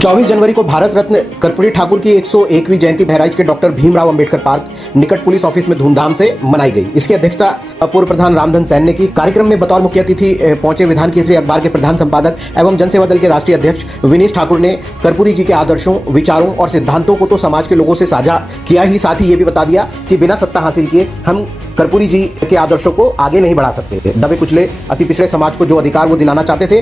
24 जनवरी को भारत रत्न कर्पूरी ठाकुर की 101वीं जयंती बहराइच के डॉक्टर भीमराव अंबेडकर पार्क निकट पुलिस ऑफिस में धूमधाम से मनाई गई। इसकी अध्यक्षता पूर्व प्रधान रामधन सैन ने की। कार्यक्रम में बतौर मुख्य अतिथि पहुंचे विधान केसरी अखबार के प्रधान संपादक एवं जनसेवा दल के राष्ट्रीय अध्यक्ष विनेश ठाकुर ने कर्पूरी जी के आदर्शों, विचारों और सिद्धांतों को तो समाज के लोगों से साझा किया ही, साथ ही ये भी बता दिया कि बिना सत्ता हासिल किए हम कर्पूरी जी के आदर्शों को आगे नहीं बढ़ा सकते थे। दबे कुचले अति पिछड़े समाज को जो अधिकार वो दिलाना चाहते थे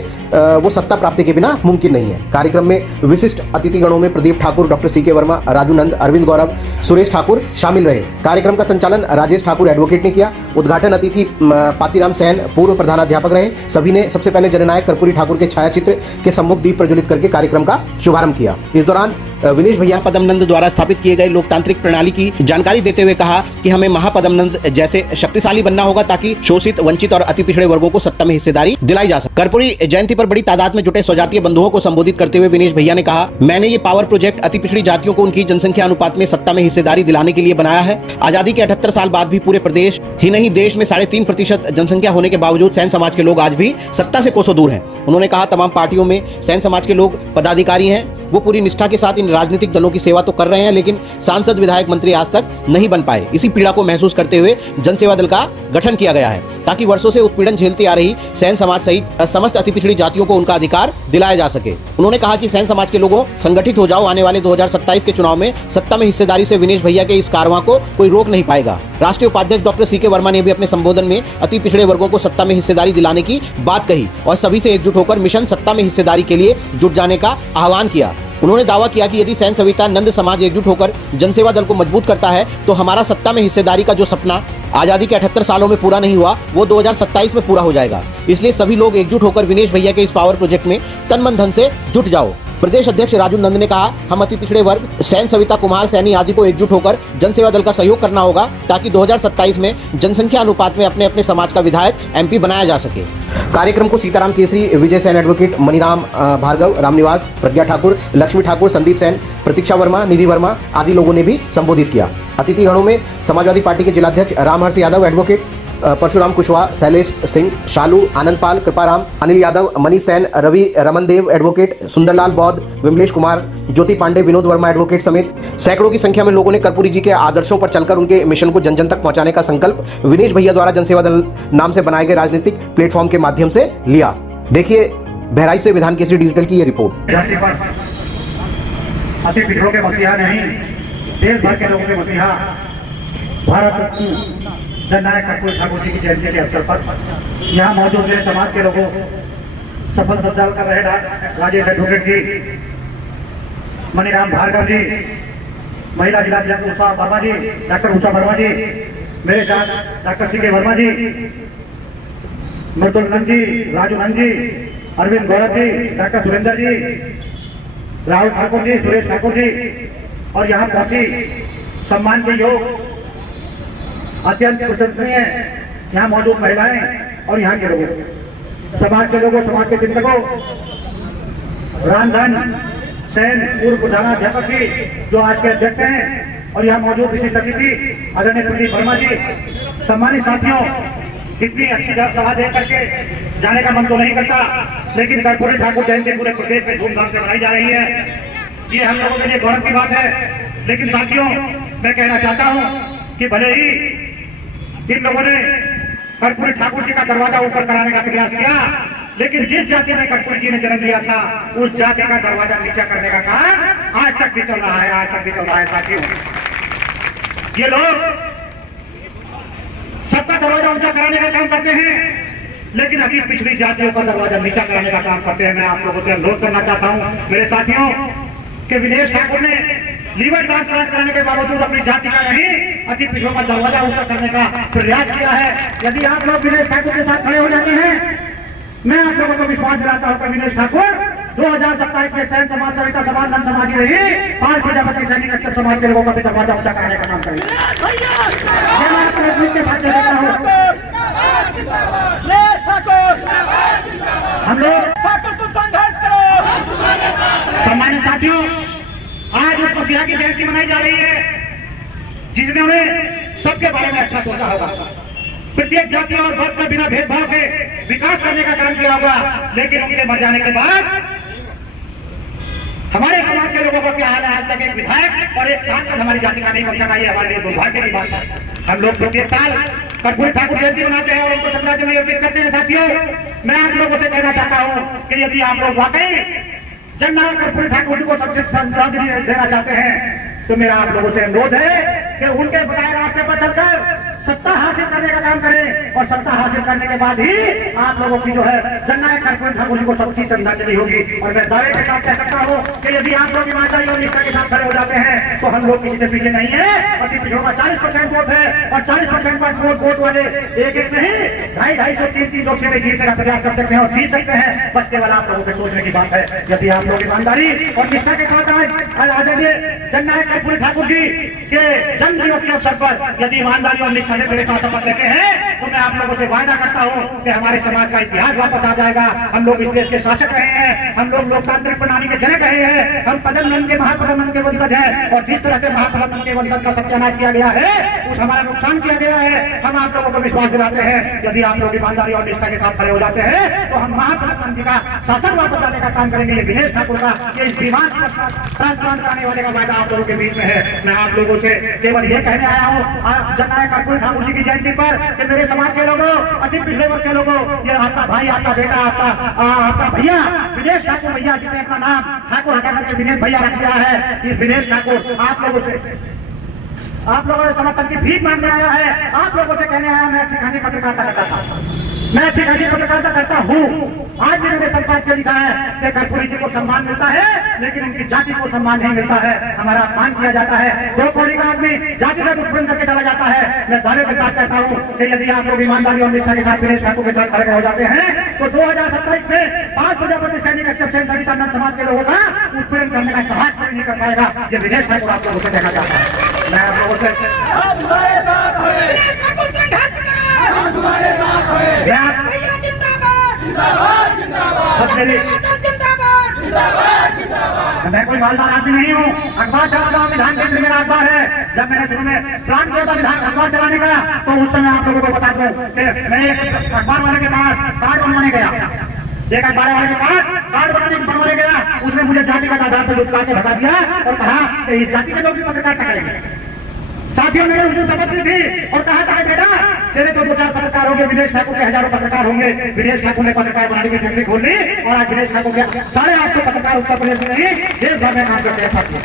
वो सत्ता प्राप्ति के बिना मुमकिन नहीं है। कार्यक्रम में विशिष्ट अतिथिगणों में प्रदीप ठाकुर, डॉक्टर सी के वर्मा, राजू नंद, अरविंद गौरव, सुरेश ठाकुर शामिल रहे। कार्यक्रम का संचालन राजेश ठाकुर एडवोकेट ने किया। उद्घाटन अतिथि पातीराम सैन पूर्व प्रधानाध्यापक रहे। सभी ने सबसे पहले जननायक कर्पूरी ठाकुर के छायाचित्र के सम्मुख दीप प्रज्वलित करके कार्यक्रम का शुभारंभ किया। इस दौरान विनेश भैया पदमनंद द्वारा स्थापित किए गए लोकतांत्रिक प्रणाली की जानकारी देते हुए कहा कि हमें महापदमनंद जैसे शक्तिशाली बनना होगा ताकि शोषित, वंचित और अति पिछड़े वर्गों को सत्ता में हिस्सेदारी दिलाई जा सके। कर्पूरी जयंती पर बड़ी तादाद में जुटे स्वजातीय बंधुओं को संबोधित करते हुए विनेश भैया ने कहा, मैंने ये पावर प्रोजेक्ट अति पिछड़ी जातियों को उनकी जनसंख्या अनुपात में सत्ता में हिस्सेदारी दिलाने के लिए बनाया है। आजादी के 78 साल बाद भी पूरे प्रदेश ही नहीं देश में 3.5% जनसंख्या होने के बावजूद सैन समाज के लोग आज भी सत्ता से कोसों दूर हैं। उन्होंने कहा, तमाम पार्टियों में सैन समाज के लोग पदाधिकारी हैं, वो पूरी निष्ठा के साथ इन राजनीतिक दलों की सेवा तो कर रहे हैं, लेकिन सांसद, विधायक, मंत्री आज तक नहीं बन पाए। इसी पीड़ा को महसूस करते हुए जनसेवा दल का गठन किया गया है ताकि वर्षों से उत्पीड़न झेलती आ रही सैन समाज सहित समस्त अति पिछड़ी जातियों को उनका अधिकार दिलाया जा सके। उन्होंने कहा कि सैन समाज के लोगों संगठित हो जाओ, आने वाले 2027 के चुनाव में सत्ता में हिस्सेदारी से विनेश भैया के इस कारवां को कोई रोक नहीं पाएगा। राष्ट्रीय उपाध्यक्ष डॉक्टर सी के वर्मा ने भी अपने संबोधन में अति पिछड़े वर्गों को सत्ता में हिस्सेदारी दिलाने की बात कही और सभी से एकजुट होकर मिशन सत्ता में हिस्सेदारी के लिए जुट जाने का आह्वान किया। उन्होंने दावा किया कि यदि सैन सविता नंद समाज एकजुट होकर जनसेवा दल को मजबूत करता है तो हमारा सत्ता में हिस्सेदारी का जो सपना आजादी के 78 सालों में पूरा नहीं हुआ वो 2027 में पूरा हो जाएगा। इसलिए सभी लोग एकजुट होकर विनेश भैया के इस पावर प्रोजेक्ट में तन मन धन से जुट जाओ। प्रदेश अध्यक्ष राजू नंद ने कहा, हम अति पिछड़े वर्ग, सैन सविता, कुमार सैनी आदि को एकजुट होकर जनसेवा दल का सहयोग करना होगा ताकि 2027 में जनसंख्या अनुपात में अपने अपने समाज का विधायक एमपी बनाया जा सके। कार्यक्रम को सीताराम केसरी, विजय San advocate, Maniram Bhargava, Ramniwas, Pragya Thakur, Lakshmi Thakur, Sandeep San, प्रतीक्षा वर्मा, निधि वर्मा आदि लोगों ने भी संबोधित किया। अतिथिगणों में समाजवादी पार्टी के जिलाध्यक्ष रामहर्ष यादव एडवोकेट, परशुराम कुशवाहा, शैलेश सिंह, शालू, आनंद पाल, कृपाराम, अनिल यादव, मनीष सैन, रवि रमनदेव एडवोकेट, सुंदरलाल बौद्ध, विमलेश कुमार, ज्योति पांडे, विनोद वर्मा एडवोकेट समेत सैकड़ों की संख्या में लोगों ने कर्पूरी जी के आदर्शों पर चलकर उनके मिशन को जन जन तक पहुंचाने का संकल्प विनेश भैया द्वारा जनसेवा दल नाम से बनाए गए राजनीतिक प्लेटफॉर्म के माध्यम से लिया। देखिए बहराइच से विधान केसरी डिजिटल की ये रिपोर्ट। अति पिछड़ों के मसीहा नहीं, देश भर के लोगों के मसीहा भारत रत्न जननायक कर्पूरी ठाकुर जी की जयंती के अवसर पर यहाँ मौजूद है समाज के लोगों सफल संचालन कर रहे राजेश एडवोकेट जी, मनीराम भार्गव जी, महिला जिलाध्यक्ष उषा वर्मा जी, डॉक्टर उषा वर्मा जी, मेरे साथ डॉक्टर सी के वर्मा जी, मृदुल नंद जी, राजू नंद जी, अरविंद गौरव जी, डॉक्टर सुरेंद्र जी, राहुल ठाकुर जी, सुरेश ठाकुर जी और यहाँ पहुंची सम्मान के योग अत्यंत प्रशंसनीय यहाँ मौजूद महिलाएं और यहाँ के लोगों, समाज के लोगों, समाज के चिंतकों, रामधन सैन पूर्व प्रधानाध्यापक जी जो आज के अध्यक्ष हैं और यहाँ मौजूद विशिष्ट अतिथि आदरणीय प्रदीप वर्मा जी, सम्मानित साथियों, इतनी अच्छी सभा देख करके जाने का मन तो नहीं करता, लेकिन कर्पूरी ठाकुर जयंती पूरे प्रदेश में धूमधाम से मनाई जा रही है। ये हम लोगों के लिए गौरव की बात है। लेकिन साथियों, मैं कहना चाहता हूँ कि भले ही इन लोगों ने कर्पूरी ठाकुर जी का दरवाजा ऊपर कराने का प्रयास किया, लेकिन जिस जाति में कर्पूरी जी ने जन्म लिया था उस जाति का दरवाजा नीचा करने का काम आज तक भी चल रहा है, आज तक भी चल रहा है। साथियों, ये लोग सबका दरवाजा ऊंचा कराने का काम करते हैं, लेकिन अभी पिछड़ी जातियों का दरवाजा नीचा कराने का काम करते हैं। मैं आप लोगों से अनुरोध करना चाहता हूं मेरे साथियों कि विनेश ठाकुर ने लीवर ट्रांसप्लांट कराने के बावजूद अपनी जाति का नहीं अति पिछड़ों का दरवाजा ऊंचा करने का प्रयास किया है। यदि आप लोग विनेश ठाकुर के साथ खड़े हो जाते हैं, मैं आप लोगों को विश्वास दिलाता हूं कि विनेश ठाकुर 2027 में सैन समाज, सविता समाज, नंद समाज रही, पाल प्रजापति, सैनिक अक्षर समाज के लोगों का भी दरवाजा ऊंचा कराने का काम करेंगे। हम लोग सम्मानित साथियों, आज उस मसीहा की जयंती मनाई जा रही है जिसमें उन्हें सबके बारे में अच्छा सोचा होगा, प्रत्येक जाति और वर्ग का बिना भेदभाव के विकास करने का काम किया होगा। लेकिन उनके मर जाने के बाद हमारे समाज के लोगों को क्या हाल है, आज तक एक विधायक और एक सांसद हमारी जाति का नहीं पहुंचा। ये हमारे लिए दुर्भाग्य की बात है। हम लोग प्रत्येक साल कर्पूरी ठाकुर जयंती मनाते हैं और उनको श्रद्धांजलि अर्पित करते हैं। साथियों, मैं आप लोगों से कहना चाहता हूँ कि यदि आप लोग वाकई जननायक कर्पूरी ठाकुर जी को सबसे श्रद्धांजलि देना चाहते हैं तो मेरा आप लोगों से अनुरोध है कि उनके बताए रास्ते पर चलकर सत्ता हासिल करने का काम करें और सत्ता हासिल करने के बाद ही आप लोगों की जो है जननायक कर्पूरी ठाकुर जी को सबकी श्रद्धांजलि होगी। और मैं दावे के साथ कह सकता हूँ कि यदि आप लोग ईमानदारी और निष्ठा के साथ खड़े हो जाते हैं तो हम लोग किसी से पीछे नहीं है। अति पिछड़ों का 40% वोट है और 40% वोट वाले एक एक नहीं 250-250 300 लोग सीधे जीतने का प्रयास कर सकते हैं और जीत सकते हैं। बस केवल आप लोगों के सोचने की बात है। यदि आप लोग ईमानदारी और निष्ठा के साथ आज आदरणीय जननायक कर्पूरी ठाकुर जी के जन्म दिवस के अवसर पर यदि ईमानदारी और निष्ठा से मेरे साथ शपथ लेते हैं तो मैं आप लोगों से वायदा करता हूं कि हमारे समाज का इतिहास वापस आ जाएगा। हम लोग इस देश के शासक रहे हैं, हम लोग लोकतांत्रिक प्रणाली के जनक रहे हैं, हम प्रजनन के महाप्रजनन के वंशज हैं और जिस तरह से महाप्रजनन के वंशज का सत्यानाश किया गया है, उस हमारा नुकसान किया गया है। हम आप लोगों को विश्वास दिलाते हैं यदि आप लोग ईमानदारी और निष्ठा के साथ खड़े हो जाते हैं तो हम महाप्रजनन जी का शासन वापस लाने का काम करेंगे। ये विनेश ठाकुर का ये इस बीमार ट्रांसप्लांट कराने वाले का वायदा आप लोगों के बीच में है। मैं आप लोगों से केवल ये कहने आया हूँ जननायक कर्पूरी ठाकुर जी की जयंती पर कि मेरे समाज के लोगों, अति पिछड़े वर्ग के लोगों, ये आपका भाई, आपका बेटा, आपका भैया विनेश ठाकुर भैया जिसने अपना नाम ठाकुर हटा करके विनेश भैया रख दिया है, इस विनेश ठाकुर आप लोगों से समर्थन की भीख मांगने आया है। आप लोगों से कहने आया मैं अच्छी खासी पत्रकारिता करता था, मैं अच्छी खासी पत्रकारिता करता हूँ। आज भी मैंने संपादकीय लिखा है कि कर्पूरी जी को सम्मान मिलता है लेकिन उनकी जाति को सम्मान नहीं मिलता है, हमारा अपमान किया जाता है। 2 कौड़ी का आदमी जाति का दुश्मन करके चला जाता है। मैं दावे के साथ कहता हूँ कि यदि आप लोग ईमानदारी और निष्ठा के साथ विनेश ठाकुर के साथ खड़े हो जाते हैं तो 2027 में 5 प्रजापति सैनिक एक्सेप्शन दलित समाज के लोगों का उत्पीड़न करने का साहस कोई नहीं कर पाएगा। ये विनेश ठाकुर आप लोगों से कहना चाहता है। मैं आप लोगों से मैं कोई मालदार आदमी नहीं हूँ। अखबार चलाता हूँ, विधान केंद्र मेरा अखबार है। जब मैंने शुरू में प्लान किया था विधान अखबार चलाने का तो उस समय आप लोगों को बता दूं कि मैं एक अखबार वाले के पास कार्ड बनवाने गया। एक अखबार वाले के पास कार्ड बनवाने गया, उसने मुझे जाति का आधार पर लुटका के भगा दिया और कहा कि जाति के लोग भी पत्रकारिता करेंगे। साथियों ने उनसे शपथ ली थी और कहा था बेटा तेरे तो 2-4 पत्रकार होंगे, विनेश ठाकुर के हजारों पत्रकार होंगे। विनेश ठाकुर ने पत्रकार बनाने की फैक्ट्री खोल ली और आज विनेश ठाकुर के 850 पत्रकार उत्तर प्रदेश में नहीं देश भर में काम करते हैं। साथियों,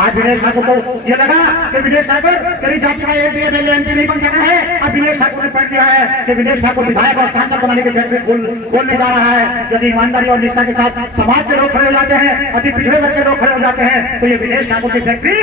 आज विनेश ठाकुर को ये लगा कि विनेश ठाकुर तेरी जाति का एमपी नहीं बन सका है। अब विनेश ठाकुर ने पढ़ लिया है कि विनेश ठाकुर विधायक और सांसद बनाने की फैक्ट्री खोलने जा रहा है। यदि ईमानदारी और निष्ठा के साथ समाज के लोग खड़े हो जाते हैं, अति पिछड़े वर्ग के लोग खड़े हो जाते हैं तो ये विनेश ठाकुर की फैक्ट्री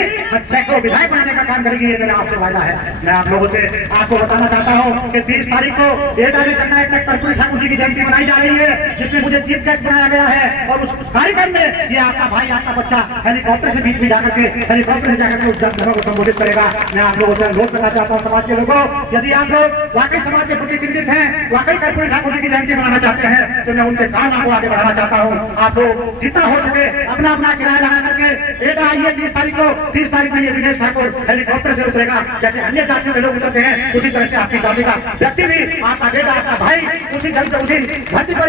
सैकड़ों विधायक बनाने का काम करेगी। ये मेरा आपसे वादा है। मैं आप लोगों से आपको बताना चाहता हूँ कि 30 तारीख को जननायक कर्पूरी ठाकुर जी की जयंती मनाई जा रही है जिसमें मुझे चीफ गेस्ट बनाया गया है और उस कार्यक्रम में ये आपका भाई, आपका बच्चा हेलीकॉप्टर से बीच में जाकर हेलीकॉप्टर से जाकर उस जनसभा को संबोधित करेगा। मैं आप लोगों से अनुरोध करना चाहता हूँ समाज के लोगों, यदि आप लोग वाकई समाज के प्रति चिंतित हैं, वाकई कर्पूरी ठाकुर जी की जयंती मनाना चाहते हैं तो मैं उनके काम को आगे बढ़ाना चाहता हूँ। आप लोग जितना हो सके अपना अपना किराया लगा करके बेटा आइए 30 तारीख में ये विनेश ठाकुर हेलीकॉप्टर से उतरेगा। जैसे अन्य जातियों के लोग उतरते हैं उसी तरह से आपकी जाति का व्यक्ति भी, आपका बेटा, आपका भाई उसी धरती पर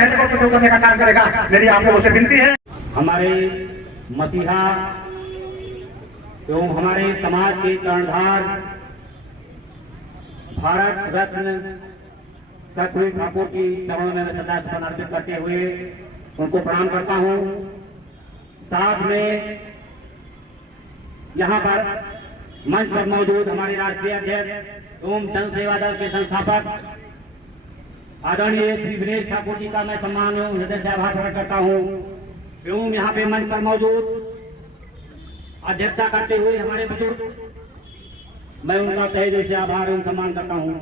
हेलीकॉप्टर से उतरने का काम करेगा। मेरी आप लोगों से विनती है, हमारे मसीहा एवं हमारे समाज के कर्णधार भारत रत्न कर्पूरी ठाकुर की चरणों में श्रद्धासुमन अर्पित करते हुए उनको प्रणाम करता हूं। साथ में यहाँ पर मंच पर मौजूद हमारे राष्ट्रीय अध्यक्ष एवं जन सेवा दल के संस्थापक आदरणीय श्री विनेश ठाकुर जी का मैं सम्मान एवं हृदय से आभार प्रकट करता हूँ। एवं यहाँ पे मंच पर मौजूद अध्यक्षता करते हुए हमारे बुजुर्ग, मैं उनका तहे दिल से आभार एवं सम्मान करता हूँ।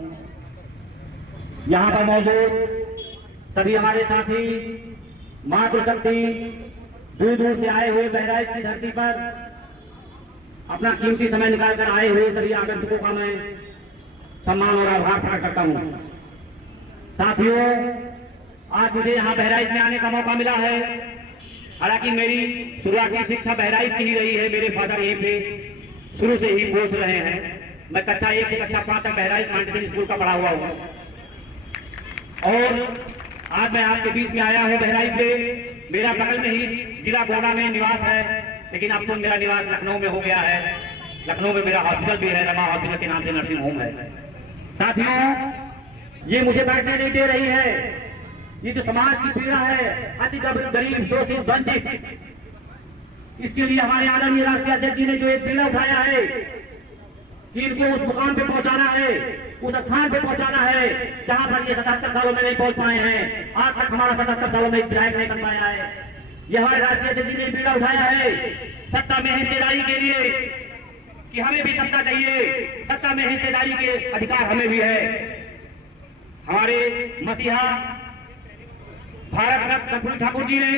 यहाँ पर मौजूद सभी हमारे साथी, मातृशक्ति, दूर दूर से आए हुए बहराइच की धरती पर अपना कीमती समय निकालकर आए हुए सभी आगंतुकों का मैं सम्मान और आभार प्रकट करता हूँ। साथियों, आज मुझे यहाँ बहराइच में आने का मौका मिला है। हालांकि मेरी शुरुआती शिक्षा बहराइच की ही रही है। मेरे फादर यहीं पे शुरू से ही बोस रहे हैं। मैं कक्षा 1 से कक्षा 5 तक बहराइच मांडवी स्कूल का पढ़ा हुआ हूँ और आज मैं आपके बीच में आया हूँ बहराइच पे मेरा बगल में ही जिला गोंडा में निवास है, लेकिन अब तो मेरा निवास लखनऊ में हो गया है। लखनऊ में मेरा हॉस्पिटल भी है, रमा हॉस्पिटल के नाम से नर्सिंग होम है। साथियों, ये मुझे बैठने नहीं दे रही है। ये जो समाज की पीड़ा है, अति गरीब शोषित वंचित, इसके लिए हमारे आदरणीय राष्ट्रीय अध्यक्ष जी ने जो एक पीड़ा उठाया है कि इनको उस मुकाम पे पहुंचाना है, उस स्थान पे पहुंचाना है जहां पर ये 77 सालों में नहीं पहुंच पाए हैं। आज तक हमारा 77 सालों में विधायक नहीं बन पाया है। यह हमारे राष्ट्रीय अध्यक्ष जी ने पीड़ा उठाया है सत्ता में हिस्सेदारी के लिए कि हमें भी सत्ता चाहिए, सत्ता में हिस्सेदारी के अधिकार हमें भी है। हमारे मसीहा भारत रत्न कर्पूरी ठाकुर जी ने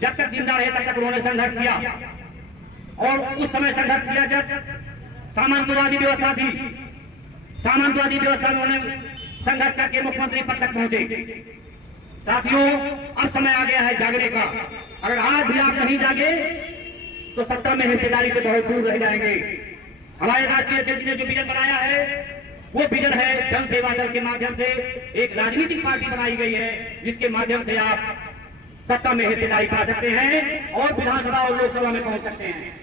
जब तक जिंदा रहे तब तक उन्होंने संघर्ष किया, और उस समय संघर्ष किया जब सामंतवादी व्यवस्था थी। सामंतवादी व्यवस्था में उन्होंने संघर्ष करके मुख्यमंत्री पद तक पहुंचे। साथियों, अब समय आ गया है जागने का। अगर आज भी आप नहीं जागे तो सत्ता में हिस्सेदारी से बहुत दूर रह जाएंगे। हमारे राष्ट्रीय अध्यक्ष ने जो विजन बनाया है वो विजन है जन सेवा दल के माध्यम से एक राजनीतिक पार्टी बनाई गई है, जिसके माध्यम से आप सत्ता में हिस्सेदारी पा सकते हैं और विधानसभा और लोकसभा में पहुंच सकते हैं।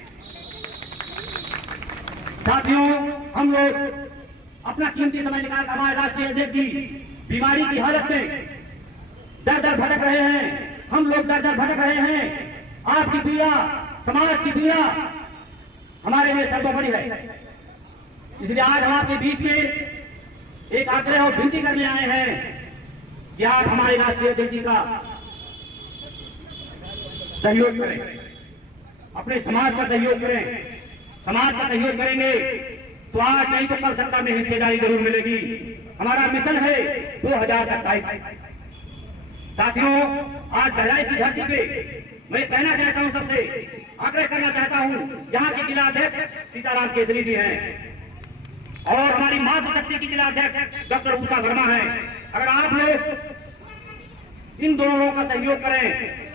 साथियों, हम लोग अपना कीमती समय निकाल हमारे राष्ट्रीय अध्यक्ष जी बीमारी की हालत में दर दर भटक रहे हैं। हम लोग दर दर भटक रहे हैं। आपकी पीड़ा, समाज की पीड़ा हमारे लिए सर्वोपरि है। इसलिए आज हम आपके बीच में एक आग्रह और विनती करने आए हैं कि आप हमारे राष्ट्रीय अध्यक्ष जी का सहयोग करें, अपने समाज का सहयोग करें। समाज का सहयोग करेंगे तो आज नहीं तो कल सत्ता में हिस्सेदारी जरूर मिलेगी। हमारा मिशन है 2027। साथियों, आज बहराइच की धरती पे मैं कहना चाहता हूं, सबसे आग्रह करना चाहता हूं, यहाँ के जिलाध्यक्ष सीताराम केसरी जी हैं और हमारी मातृशक्ति की जिलाध्यक्ष डॉक्टर उषा वर्मा है। अगर आप लोग इन दोनों का सहयोग करें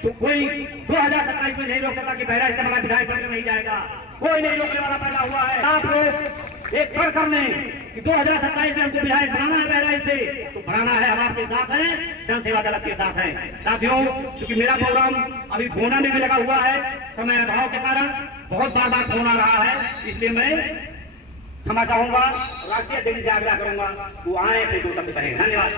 तो कोई 2027 में नहीं रोक सकता कि बहराइच से हमारा विधायक बनकर नहीं जाएगा। कोई नहीं रोकने वाला पैदा हुआ है। आप लोग एक पढ़ कर लें कि 2027 में हमको विधायक बनाना है बहराइच से, तो बनाना है। हम आपके साथ हैं, जन सेवा दल के साथ हैं। साथियों, क्योंकि मेरा प्रोग्राम अभी गोंडा में भी लगा हुआ है, समय अभाव के कारण बहुत बार फोन आ रहा है, इसलिए मैं क्षमा चाहूंगा। राष्ट्रीय अध्यक्ष से आग्रह करूंगा वो आए, फिर दो शब्द कहें। धन्यवाद।